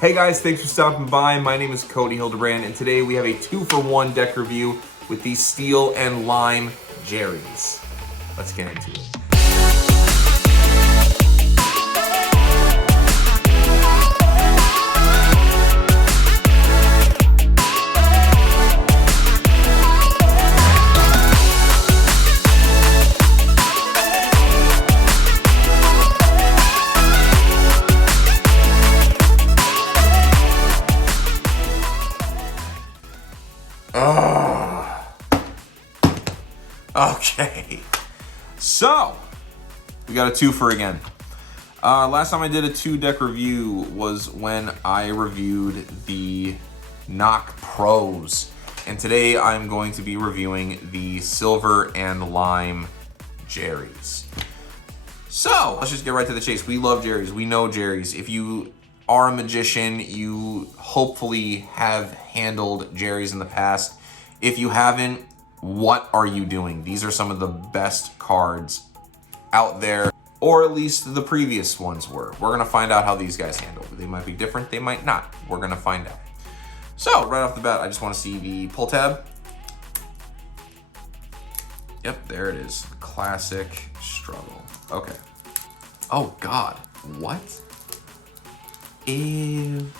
Hey guys, thanks for stopping by. My name is Cody Hildebrand, and today we have a 2-for-1 deck review with these steel and lime Jerry's. Let's get into it. Okay, so we got a 2-for again. Last time I did a 2-deck review was when I reviewed the Knock Pros, and today I'm going to be reviewing the silver and lime Jerry's. So let's just get right to the chase. We love Jerry's. We know Jerry's. If you are a magician, you hopefully have handled Jerry's in the past. If you haven't, what are you doing? These are some of the best cards out there, or at least the previous ones were. We're gonna find out how these guys handle. They might be different, they might not. We're gonna find out. So right off the bat, I just wanna see the pull tab. Yep, there it is. Classic struggle. Okay. Oh God, what? Ew.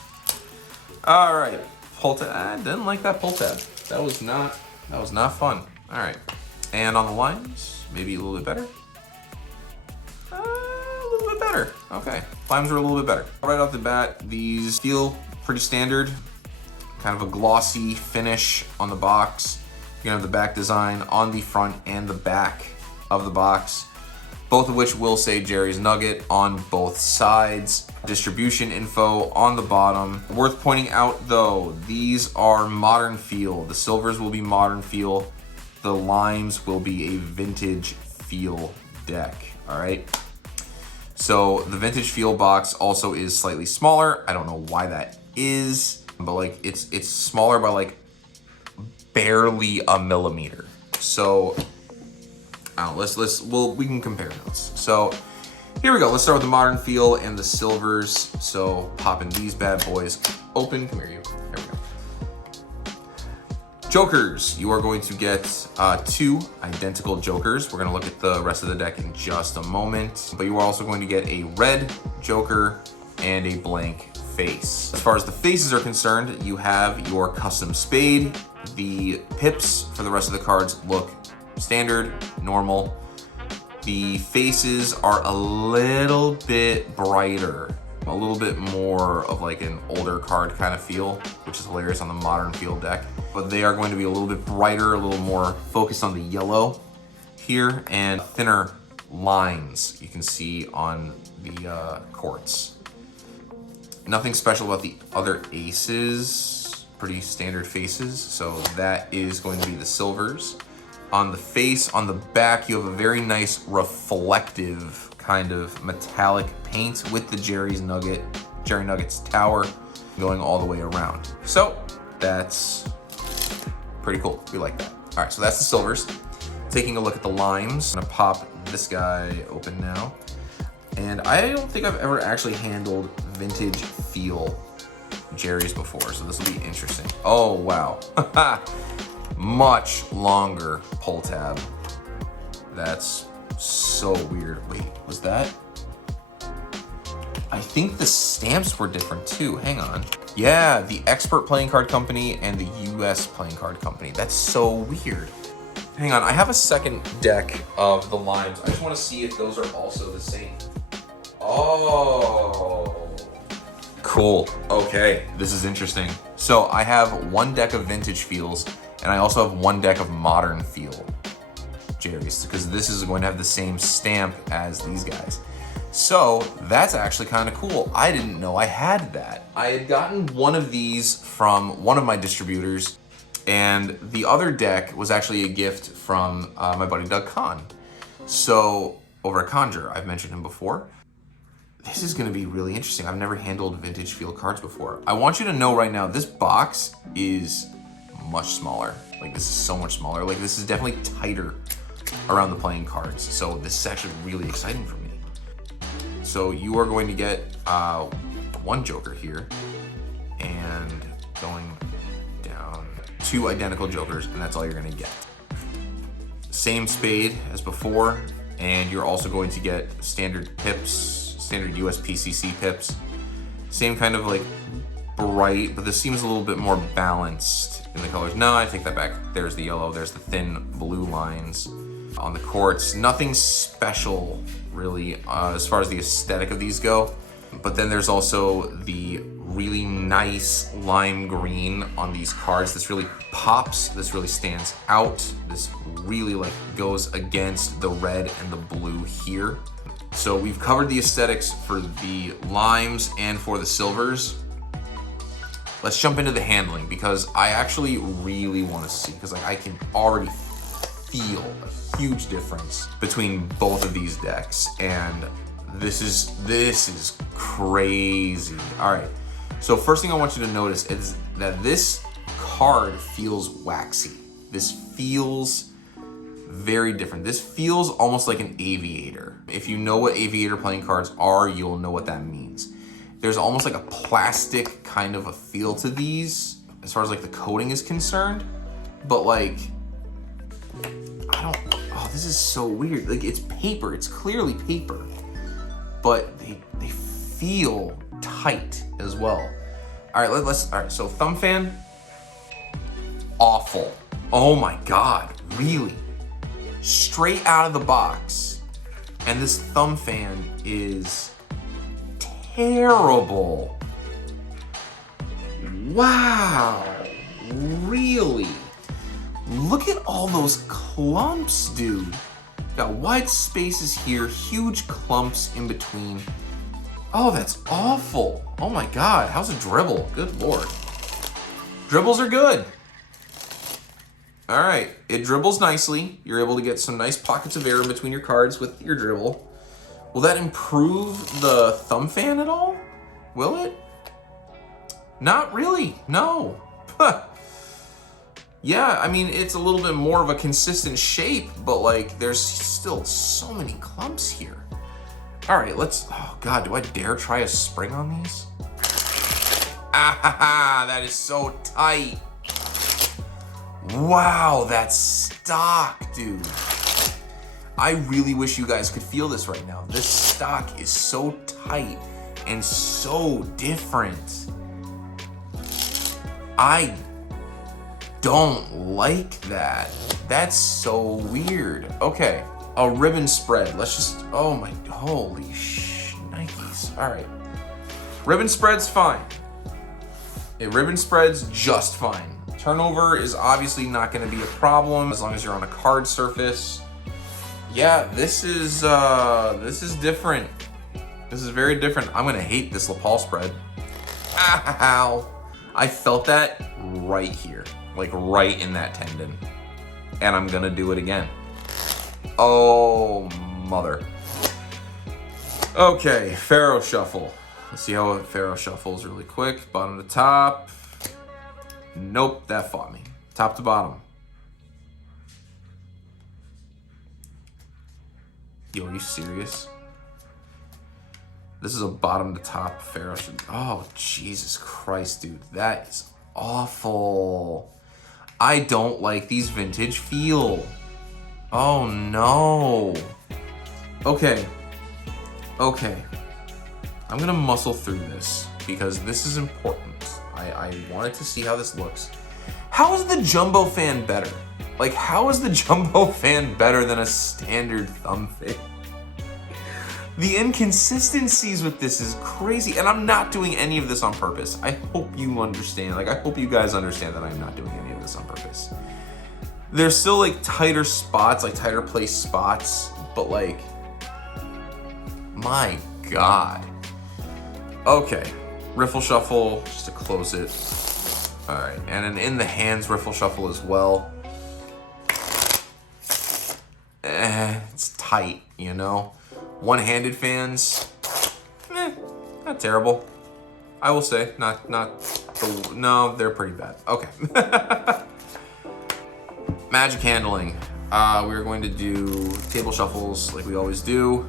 All right, pull tab. I didn't like that pull tab. That was not fun. All right, and on the lines, maybe a little bit better. A little bit better. Okay, limes are a little bit better. Right off the bat, these feel pretty standard. Kind of a glossy finish on the box. You're gonna have the back design on the front and the back of the box, both of which will say Jerry's Nugget on both sides. Distribution info on the bottom. Worth pointing out though, these are modern feel. The silvers will be modern feel. The limes will be a vintage feel deck, all right? So the vintage feel box also is slightly smaller. I don't know why that is, but like it's smaller by like barely a millimeter. So we can compare notes. So here we go. Let's start with the modern feel and the silvers. So popping these bad boys open. Come here, you. There we go. Jokers. You are going to get 2 identical jokers. We're going to look at the rest of the deck in just a moment. But you are also going to get a red joker and a blank face. As far as the faces are concerned, you have your custom spade. The pips for the rest of the cards look standard, normal. The faces are a little bit brighter, a little bit more of like an older card kind of feel, which is hilarious on the modern feel deck. But they are going to be a little bit brighter, a little more focused on the yellow here, and thinner lines you can see on the courts. Nothing special about the other aces, pretty standard faces. So that is going to be the silvers. On the face, on the back, you have a very nice reflective kind of metallic paint with the Jerry Nuggets tower going all the way around. So that's pretty cool. We like that. All right, so that's the silvers. Taking a look at the limes. I'm gonna pop this guy open now. And I don't think I've ever actually handled vintage feel Jerry's before, so this will be interesting. Oh, wow. Much longer pull tab. That's so weird. Wait, was that? I think the stamps were different too. Hang on. Yeah, the Expert Playing Card Company and the US Playing Card Company. That's so weird. Hang on, I have a second deck of the limes. I just want to see if those are also the same. Oh, cool. Okay, this is interesting. So I have 1 deck of vintage feels, and I also have 1 deck of modern feel Jerry's, because this is going to have the same stamp as these guys. So that's actually kind of cool. I didn't know I had that. I had gotten one of these from one of my distributors, and the other deck was actually a gift from my buddy Doug Kahn. So over at Conjure, I've mentioned him before. This is gonna be really interesting. I've never handled vintage feel cards before. I want you to know right now, this box is much smaller. Like, this is so much smaller. Like, this is definitely tighter around the playing cards. So this is actually really exciting for me. So you are going to get 1 joker here. and going down. 2 identical jokers, and that's all you're gonna get. Same spade as before, and you're also going to get standard pips, standard USPCC pips. Same kind of like bright, but this seems a little bit more balanced in the colors. No, I take that back. There's the yellow, there's the thin blue lines on the quartz. Nothing special really as far as the aesthetic of these go. But then there's also the really nice lime green on these cards. This really pops, this really stands out. This really like goes against the red and the blue here. So we've covered the aesthetics for the limes and for the silvers. Let's jump into the handling, because I actually really want to see, because like I can already feel a huge difference between both of these decks, and this is crazy. All right, so first thing I want you to notice is that this card feels waxy. This feels very different. This feels almost like an aviator. If you know what aviator playing cards are, you'll know what that means. There's almost like a plastic kind of a feel to these as far as like the coating is concerned, but like, oh, this is so weird. Like it's paper, it's clearly paper, but they feel tight as well. All right, all right, so thumb fan, awful. Oh my God, really? Straight out of the box. And this thumb fan is terrible. Wow, really? Look at all those clumps, dude. Got wide spaces here, huge clumps in between. Oh, that's awful. Oh my God, how's a dribble? Good Lord. Dribbles are good. All right, it dribbles nicely. You're able to get some nice pockets of air in between your cards with your dribble. Will that improve the thumb fan at all? Will it? Not really, no. Yeah, I mean, it's a little bit more of a consistent shape, but like there's still so many clumps here. All right, oh God, do I dare try a spring on these? Ah, that is so tight. Wow, that's stock, dude. I really wish you guys could feel this right now. This stock is so tight and so different. I don't like that. That's so weird. Okay, a ribbon spread. Let's just, oh my, holy Nikes. All right, ribbon spread's fine. Ribbon spread's just fine. Turnover is obviously not gonna be a problem as long as you're on a card surface. Yeah, this is different. This is very different. I'm gonna hate this lapel spread. Ow. I felt that right here, like right in that tendon. And I'm gonna do it again. Oh, mother. Okay, Pharaoh Shuffle. Let's see how Pharaoh shuffles really quick. Bottom to top. Nope, that fought me. Top to bottom. Yo, are you serious? This is a bottom to top Pharaoh. Oh, Jesus Christ, dude. That is awful. I don't like these vintage feel. Oh, no. Okay. Okay. I'm gonna muscle through this because this is important. I wanted to see how this looks. How is the jumbo fan better? Like, how is the jumbo fan better than a standard thumb fan? The inconsistencies with this is crazy, and I'm not doing any of this on purpose. I hope you understand. Like, I hope you guys understand that I'm not doing any of this on purpose. There's still like tighter spots, like tighter placed spots, but like, my God. Okay, riffle shuffle, just to close it. All right, and an in the hands riffle shuffle as well. It's tight, you know? One-handed fans, not terrible. I will say, no, they're pretty bad. Okay. Magic handling. We're going to do table shuffles like we always do.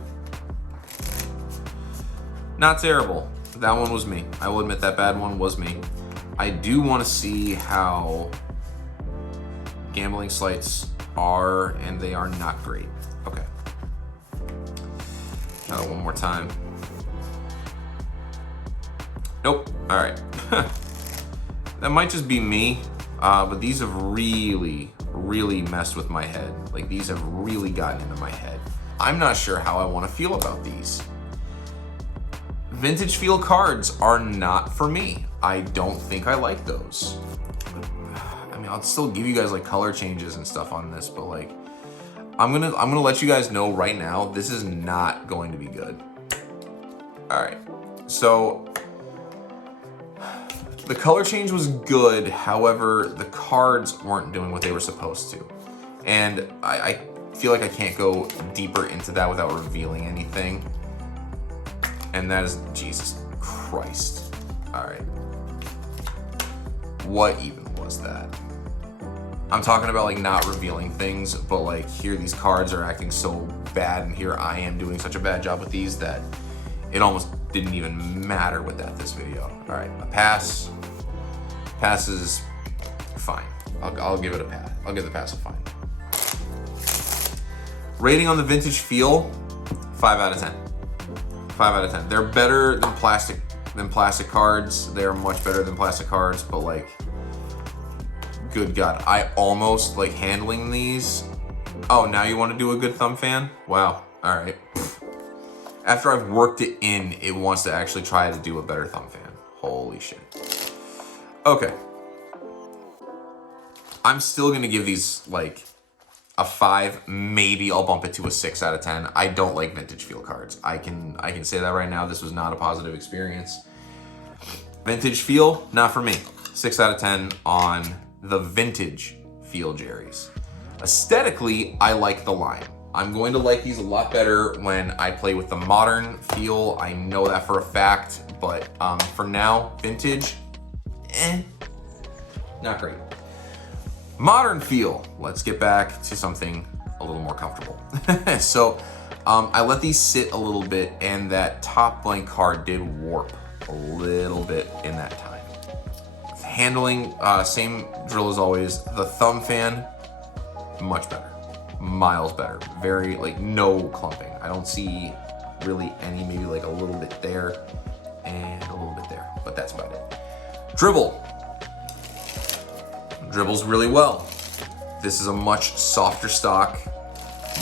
Not terrible. That one was me. I will admit that bad one was me. I do want to see how gambling sites are, and they are not great. Okay. One more time. Nope. All right. That might just be me, but these have really, really messed with my head. Like, these have really gotten into my head. I'm not sure how I want to feel about these. Vintage feel cards are not for me. I don't think I like those. I mean, I'll still give you guys like color changes and stuff on this, but like, I'm gonna let you guys know right now, this is not going to be good. All right, so the color change was good. However, the cards weren't doing what they were supposed to. And I feel like I can't go deeper into that without revealing anything. And that is, Jesus Christ. All right. What even was that? I'm talking about like not revealing things, but like here these cards are acting so bad, and here I am doing such a bad job with these that it almost didn't even matter with this video. All right, a pass. Pass is fine. I'll give it a pass. I'll give the pass a fine. Rating on the vintage feel, 5 out of 10. 5 out of 10. They're better than plastic cards. They're much better than plastic cards, but like, good God, I almost like handling these. Oh, now you want to do a good thumb fan? Wow. All right. After I've worked it in, it wants to actually try to do a better thumb fan. Holy shit. Okay. I'm still gonna give these like a 5. Maybe I'll bump it to a 6 out of 10. I don't like vintage feel cards. I can say that right now. This was not a positive experience. Vintage feel, not for me. 6 out of 10 on the vintage feel Jerry's. Aesthetically, I like the line. I'm going to like these a lot better when I play with the modern feel. I know that for a fact, but for now, vintage, not great. Modern feel, let's get back to something a little more comfortable. So I let these sit a little bit, and that top blank card did warp a little bit in that time. Handling, same drill as always. The thumb fan, much better. Miles better. Very, like, no clumping. I don't see really any, maybe like a little bit there and a little bit there, but that's about it. Dribble. Dribbles really well. This is a much softer stock.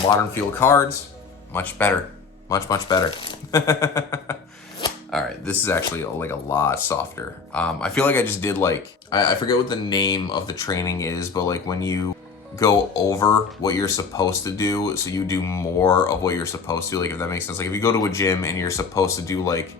Modern feel cards, much better. Much, much better. All right, this is actually like a lot softer. I feel like I just did like, I forget what the name of the training is, but like when you go over what you're supposed to do, so you do more of what you're supposed to, like if that makes sense. Like if you go to a gym and you're supposed to do like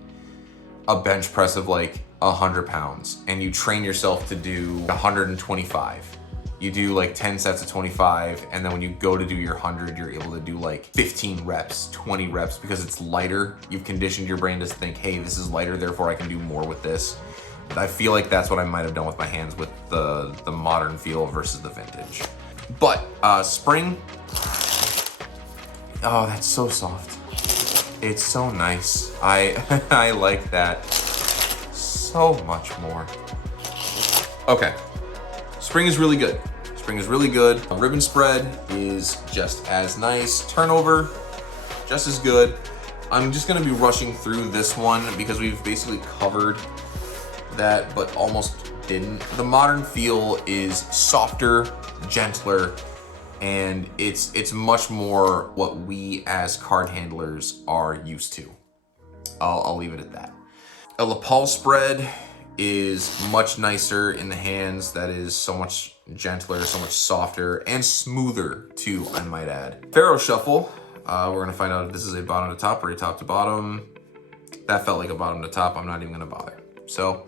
a bench press of like 100 pounds and you train yourself to do 125. You do like 10 sets of 25, and then when you go to do your 100, you're able to do like 15 reps, 20 reps, because it's lighter. You've conditioned your brain to think, hey, this is lighter, therefore I can do more with this. But I feel like that's what I might have done with my hands with the modern feel versus the vintage. But spring, oh, that's so soft. It's so nice. I like that so much more. Okay. Spring is really good. Spring is really good. Ribbon spread is just as nice. Turnover, just as good. I'm just gonna be rushing through this one because we've basically covered that, but almost didn't. The modern feel is softer, gentler, and it's much more what we as card handlers are used to. I'll leave it at that. A lapel spread is much nicer in the hands. That is so much gentler, so much softer, and smoother too, I might add. Pharaoh shuffle, we're gonna find out if this is a bottom to top or a top to bottom. That felt like a bottom to top. I'm not even gonna bother. So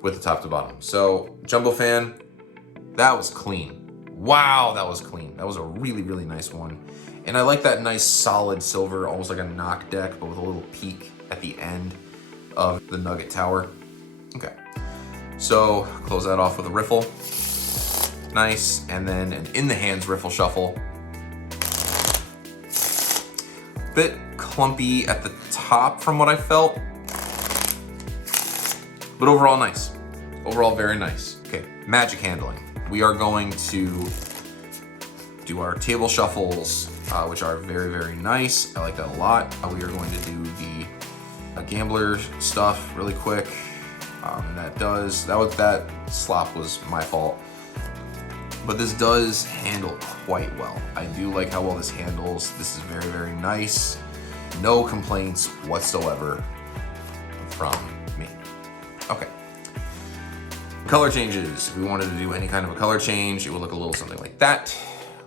with the top to bottom. So jumbo fan, that was clean. Wow, that was clean. That was a really, really nice one. And I like that nice solid silver, almost like a knock deck, but with a little peak at the end of the nugget tower. Okay, so close that off with a riffle. Nice, and then an in the hands riffle shuffle. Bit clumpy at the top from what I felt, but overall nice. overall very nice. Okay, magic handling. We are going to do our table shuffles, which are very, very nice. I like that a lot. We are going to do the gambler stuff really quick. That slop was my fault. But this does handle quite well. I do like how well this handles. This is very, very nice. No complaints whatsoever from me. Okay. Color changes. If we wanted to do any kind of a color change, it would look a little something like that.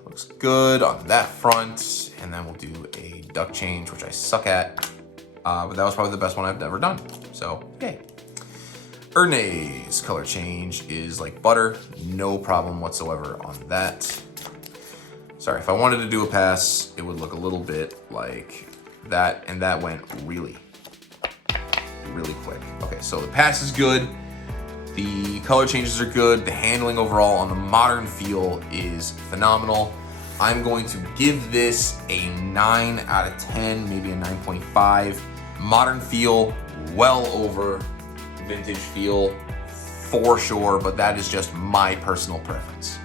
Looks good on that front. And then we'll do a duck change, which I suck at. But that was probably the best one I've ever done. So, yay. Ernay's color change is like butter. No problem whatsoever on that. Sorry, if I wanted to do a pass, it would look a little bit like that. And that went really, really quick. Okay, so the pass is good. The color changes are good. The handling overall on the modern feel is phenomenal. I'm going to give this a 9 out of 10, maybe a 9.5. Modern feel, well over vintage feel for sure, but that is just my personal preference.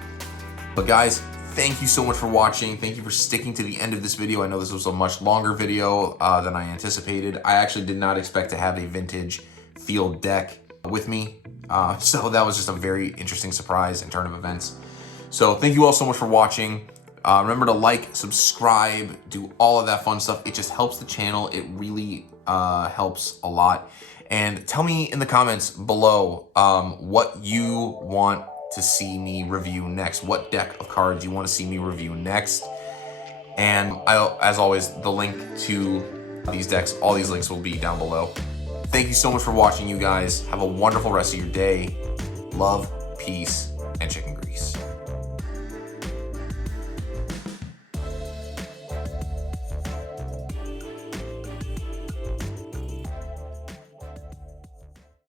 But guys, thank you so much for watching. Thank you for sticking to the end of this video. I know this was a much longer video than I anticipated. I actually did not expect to have a vintage feel deck with me. So that was just a very interesting surprise and turn of events. So thank you all so much for watching. Remember to like, subscribe, do all of that fun stuff. It just helps the channel. It really helps a lot. And tell me in the comments below what you want to see me review next. What deck of cards you want to see me review next. And as always, the link to these decks, all these links will be down below. Thank you so much for watching, you guys. Have a wonderful rest of your day. Love, peace, and chicken grease.